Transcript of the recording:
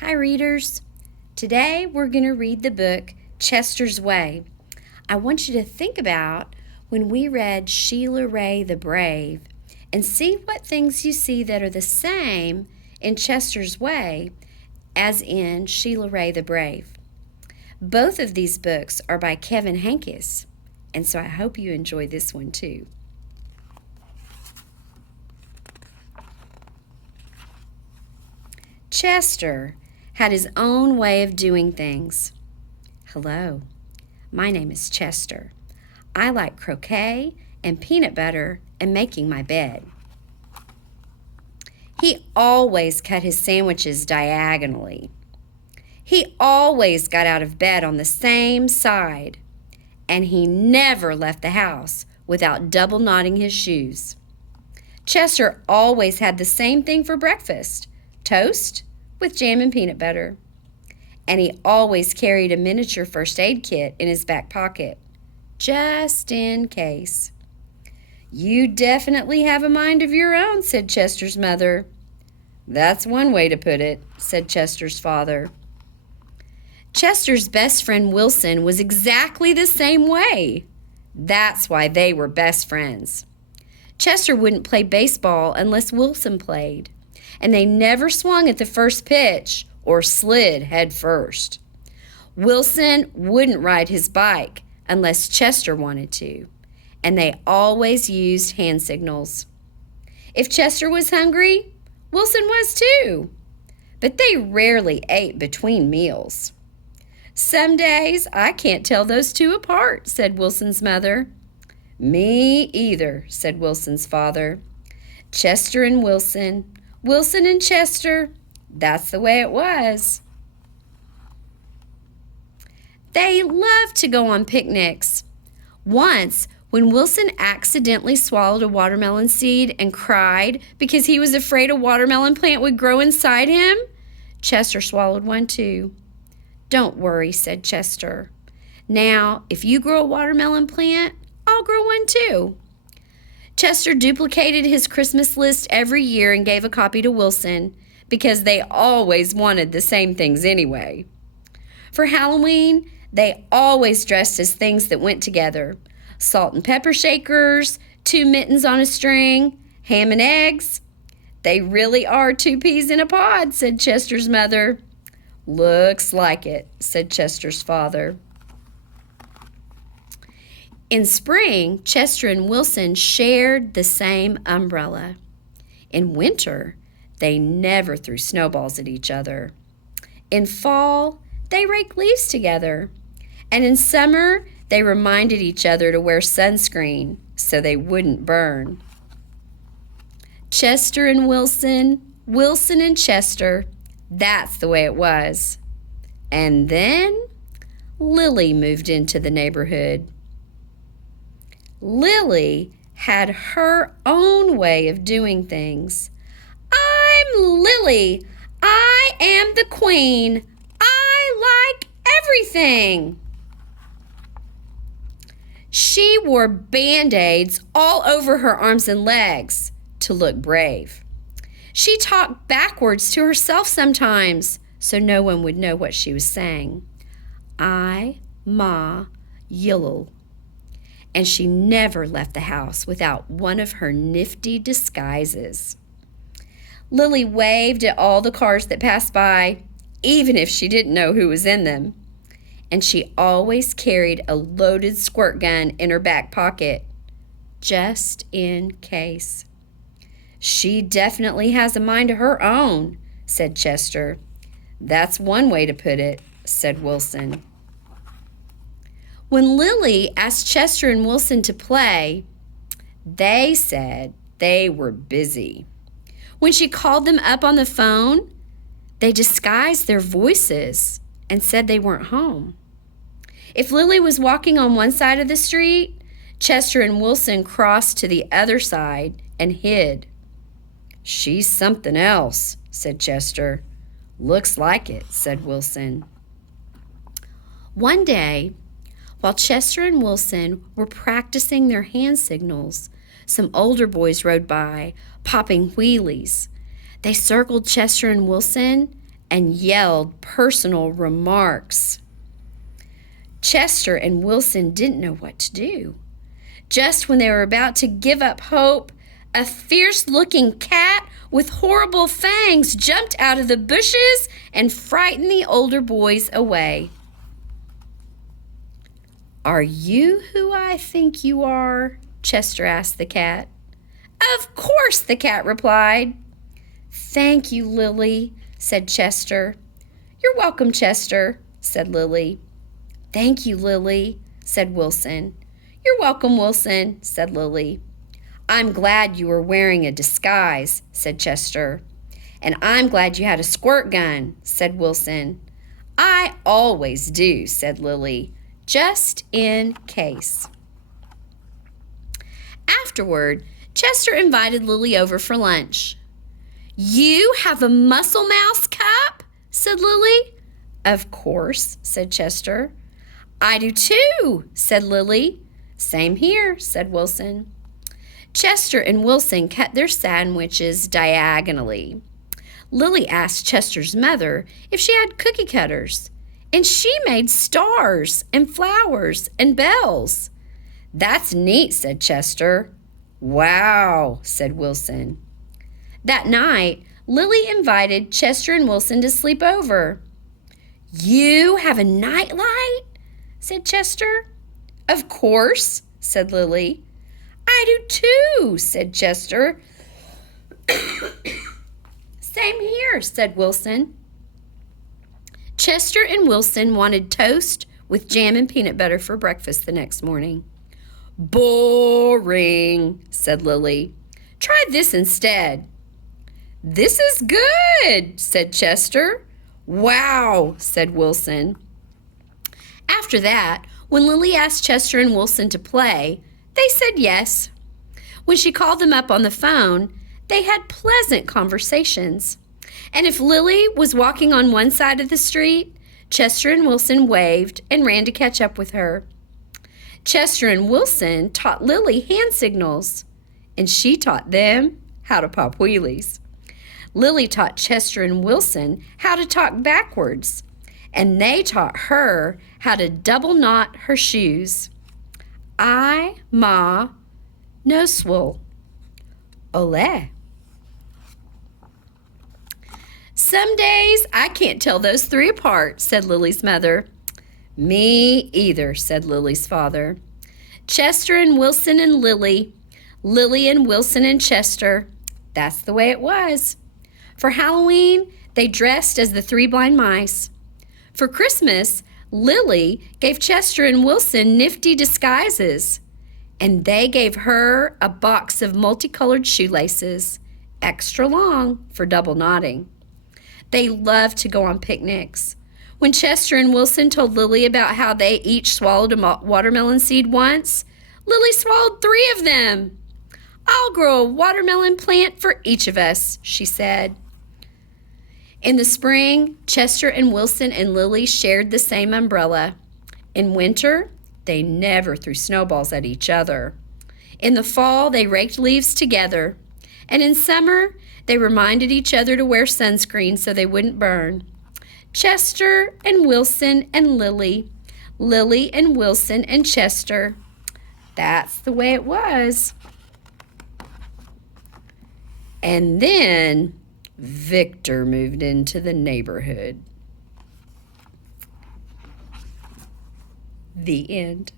Hi, readers. Today we're going to read the book Chester's Way. I want you to think about when we read Sheila Ray the Brave and see what things you see that are the same in Chester's Way as in Sheila Ray the Brave. Both of these books are by Kevin Henkes, and so I hope you enjoy this one too. Chester had his own way of doing things. Hello, my name is Chester. I like croquet and peanut butter and making my bed. He always cut his sandwiches diagonally. He always got out of bed on the same side, and he never left the house without double knotting his shoes. Chester always had the same thing for breakfast, toast with jam and peanut butter. And he always carried a miniature first aid kit in his back pocket, just in case. You definitely have a mind of your own, said Chester's mother. That's one way to put it, said Chester's father. Chester's best friend Wilson was exactly the same way. That's why they were best friends. Chester wouldn't play baseball unless Wilson played, and they never swung at the first pitch or slid head first. Wilson wouldn't ride his bike unless Chester wanted to, and they always used hand signals. If Chester was hungry, Wilson was too, but they rarely ate between meals. Some days I can't tell those two apart, said Wilson's mother. Me either, said Wilson's father. Chester and Wilson, Wilson and Chester, that's the way it was. They loved to go on picnics. Once, when Wilson accidentally swallowed a watermelon seed and cried because he was afraid a watermelon plant would grow inside him, Chester swallowed one too. Don't worry, said Chester. Now, if you grow a watermelon plant, I'll grow one too. Chester duplicated his Christmas list every year and gave a copy to Wilson because they always wanted the same things anyway. For Halloween, they always dressed as things that went together. Salt and pepper shakers, 2 mittens on a string, ham and eggs. They really are 2 peas in a pod, said Chester's mother. Looks like it, said Chester's father. In spring, Chester and Wilson shared the same umbrella. In winter, they never threw snowballs at each other. In fall, they raked leaves together. And in summer, they reminded each other to wear sunscreen so they wouldn't burn. Chester and Wilson, Wilson and Chester, that's the way it was. And then Lily moved into the neighborhood. Lily had her own way of doing things. I'm Lily. I am the queen. I like everything. She wore Band-Aids all over her arms and legs to look brave. She talked backwards to herself sometimes so no one would know what she was saying. I, ma, yillel. And she never left the house without one of her nifty disguises. Lily waved at all the cars that passed by, even if she didn't know who was in them. And she always carried a loaded squirt gun in her back pocket, just in case. She definitely has a mind of her own, said Chester. That's one way to put it, said Wilson. When Lily asked Chester and Wilson to play, they said they were busy. When she called them up on the phone, they disguised their voices and said they weren't home. If Lily was walking on one side of the street, Chester and Wilson crossed to the other side and hid. She's something else, said Chester. Looks like it, said Wilson. One day, while Chester and Wilson were practicing their hand signals, some older boys rode by, popping wheelies. They circled Chester and Wilson and yelled personal remarks. Chester and Wilson didn't know what to do. Just when they were about to give up hope, a fierce-looking cat with horrible fangs jumped out of the bushes and frightened the older boys away. "Are you who I think you are?" Chester asked the cat. "Of course," the cat replied. "Thank you, Lily," said Chester. "You're welcome, Chester," said Lily. "Thank you, Lily," said Wilson. "You're welcome, Wilson," said Lily. "I'm glad you were wearing a disguise," said Chester. "And I'm glad you had a squirt gun," said Wilson. "I always do," said Lily, "just in case." Afterward, Chester invited Lily over for lunch. "You have a Muscle Mouse cup?" said Lily. "Of course," said Chester. "I do too," said Lily. "Same here," said Wilson. Chester and Wilson cut their sandwiches diagonally. Lily asked Chester's mother if she had cookie cutters, and she made stars and flowers and bells. "That's neat," said Chester. "Wow," said Wilson. That night, Lily invited Chester and Wilson to sleep over. "You have a nightlight?" said Chester. "Of course," said Lily. "I do too," said Chester. "Same here," said Wilson. Chester and Wilson wanted toast with jam and peanut butter for breakfast the next morning. "Boring," said Lily. "Try this instead." "This is good," said Chester. "Wow," said Wilson. After that, when Lily asked Chester and Wilson to play, they said yes. When she called them up on the phone, they had pleasant conversations. And if Lily was walking on one side of the street, Chester and Wilson waved and ran to catch up with her. Chester and Wilson taught Lily hand signals, and she taught them how to pop wheelies. Lily taught Chester and Wilson how to talk backwards, and they taught her how to double knot her shoes. I, ma, no swill. Ole. "Some days I can't tell those three apart," said Lily's mother. "Me either," said Lily's father. Chester and Wilson and Lily, Lily and Wilson and Chester. That's the way it was. For Halloween, they dressed as the Three Blind Mice. For Christmas, Lily gave Chester and Wilson nifty disguises, and they gave her a box of multicolored shoelaces, extra long for double knotting. They loved to go on picnics. When Chester and Wilson told Lily about how they each swallowed a watermelon seed once, Lily swallowed 3 of them. "I'll grow a watermelon plant for each of us," she said. In the spring, Chester and Wilson and Lily shared the same umbrella. In winter, they never threw snowballs at each other. In the fall, they raked leaves together. And in summer, they reminded each other to wear sunscreen so they wouldn't burn. Chester and Wilson and Lily, Lily and Wilson and Chester. That's the way it was. And then Victor moved into the neighborhood. The end.